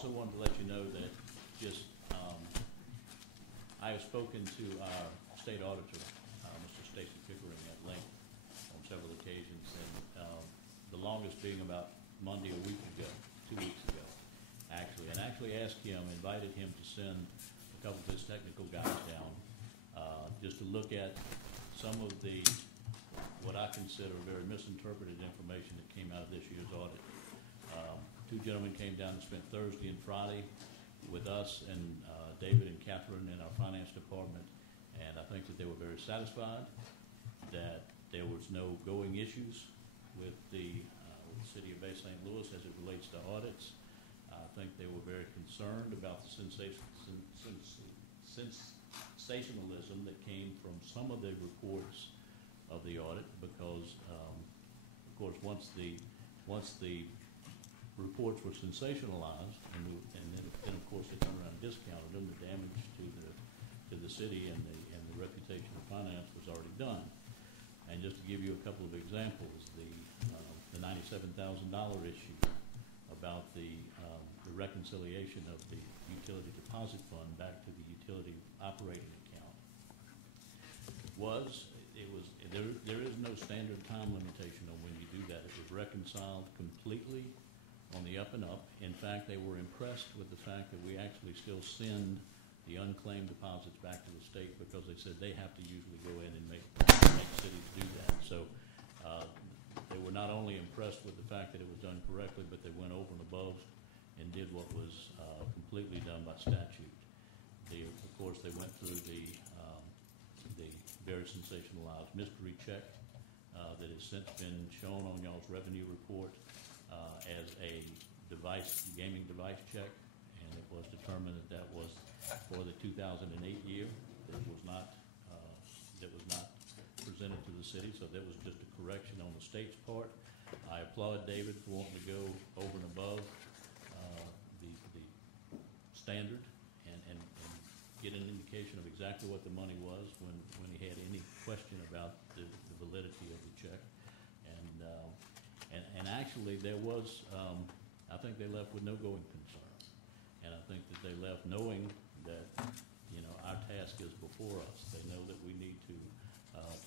also wanted to let you know that just I have spoken to our state auditor, Mr. Stacy Pickering, at length on several occasions, and the longest being about Monday a week ago, 2 weeks ago, actually asked him, invited him to send a couple of his technical guys down just to look at some of the what I consider very misinterpreted information that came out of this year's audit. Two gentlemen came down and spent Thursday and Friday with us and David and Catherine in our finance department, and I think that they were very satisfied that there was no going issues with the City of Bay St. Louis as it relates to audits. I think they were very concerned about the sensationalism that came from some of the reports of the audit, because of course once the reports were sensationalized, and then of course they turned around and discounted them, the damage to the city and the reputation of finance was already done. And just to give you a couple of examples, the $97,000 issue about the reconciliation of the utility deposit fund back to the utility operating account there is no standard time limitation on when you do that. It was reconciled completely on the up and up. In fact, they were impressed with the fact that we actually still send the unclaimed deposits back to the state, because they said they have to usually go in and make cities do that. So they were not only impressed with the fact that it was done correctly, but they went over and above and did what was completely done by statute. Of course, they went through the very sensationalized mystery check that has since been shown on y'all's revenue report as a gaming device check, and it was determined that was for the 2008 year. That was not presented to the city, so that was just a correction on the state's part. I applaud David for wanting to go over and above the standard and get an indication of exactly what the money was when he had any question about the validity of the check. And actually there was, I think they left with no going concern. And I think that they left knowing that, our task is before us. They know that we need to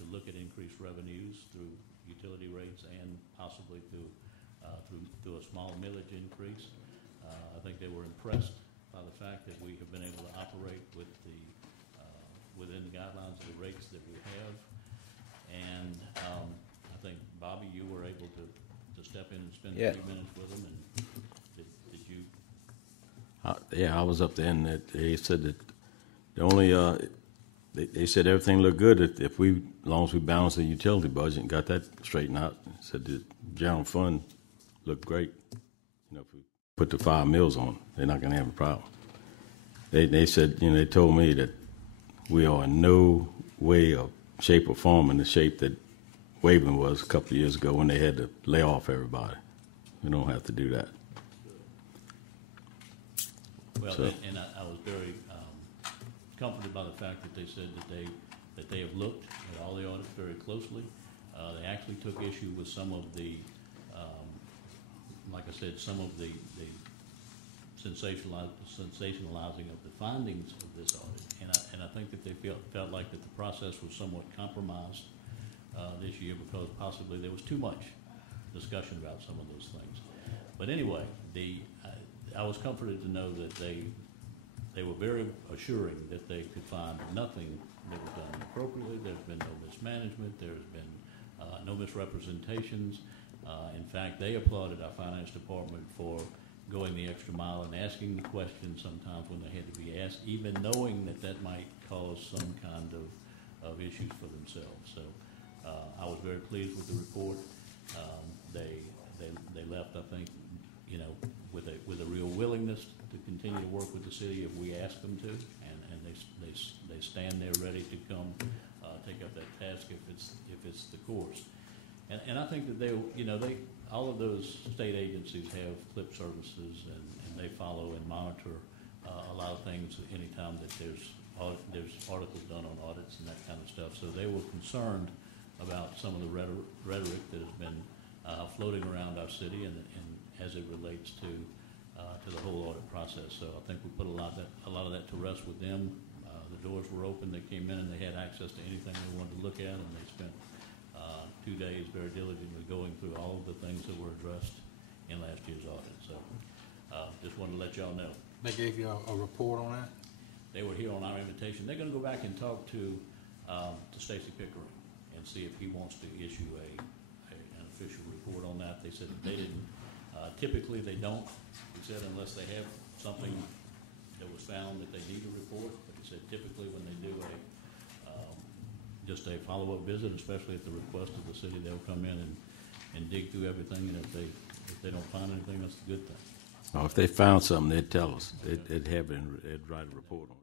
look at increased revenues through utility rates and possibly through a small millage increase. I think they were impressed by the fact that we have been able to operate with within the guidelines of the rates that we have. And I think, Bobby, you were able to step in and spend a few minutes with them. And did you? Yeah, I was up there, and they said that the only they said everything looked good as long as we balanced the utility budget and got that straightened out. Said the general fund looked great. If we put the 5 mills on, they're not going to have a problem. They said, they told me that we are in no way or shape or form in the shape that Waveland was a couple of years ago when they had to lay off everybody. We don't have to do that. Well, and I was very comforted by the fact that they said that they have looked at all the audits very closely. They actually took issue with some of the, like I said, some of the sensationalizing of the findings of this audit, and I think that they felt like that the process was somewhat compromised this year, because possibly there was too much discussion about some of those things. But anyway, I was comforted to know that they were very assuring that they could find nothing that was done inappropriately. There's been no mismanagement. There's been no misrepresentations. In fact, they applauded our finance department for going the extra mile and asking the questions sometimes when they had to be asked, even knowing that might cause some kind of issues for themselves. So I was very pleased with the report. They left, I think, with a real willingness to continue to work with the city if we ask them to, and they stand there ready to come take up that task if it's the course. And I think that they all of those state agencies have CLIP services, and they follow and monitor a lot of things anytime that there's articles done on audits and that kind of stuff. So they were concerned about some of the rhetoric that has been floating around our city and as it relates to the whole audit process. process. So I think we put a lot of that to rest with them. The doors were open. They came in and they had access to anything they wanted to look at, and they spent 2 days very diligently going through all of the things that were addressed in last year's audit. So just wanted to let y'all know. They gave you a report on that? They were here on our invitation. They're going to go back and talk to Stacy Pickering and see if he wants to issue an official report on that. They said that they didn't. Typically, they don't. He said unless they have something that was found that they need to report. But he said typically when they do just a follow-up visit, especially at the request of the city, they'll come in and dig through everything. And if they don't find anything, that's a good thing. If they found something, they'd tell us. They'd have it and they'd write a report on it.